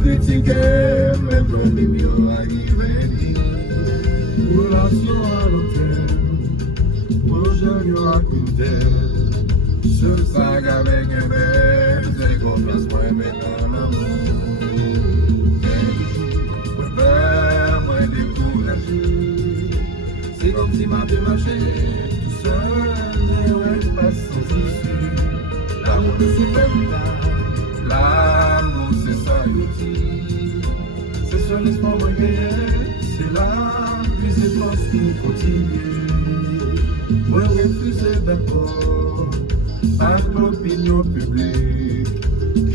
critiquer, même quand les mieux arrivent. Relation à long terme, projet yo à court terme. Seul saga avec un bel, c'est confiance moi maintenant l'amour. Moi découragé, c'est comme si ma vie marchait tout seul, mais ouais, pas sans issue. L'amour ne se fait pas, l'amour c'est ça, il dit. C'est sur l'espoir moi gagner, c'est là, puis c'est force pour continuer. Moi refuser d'accord, par l'opinion publique.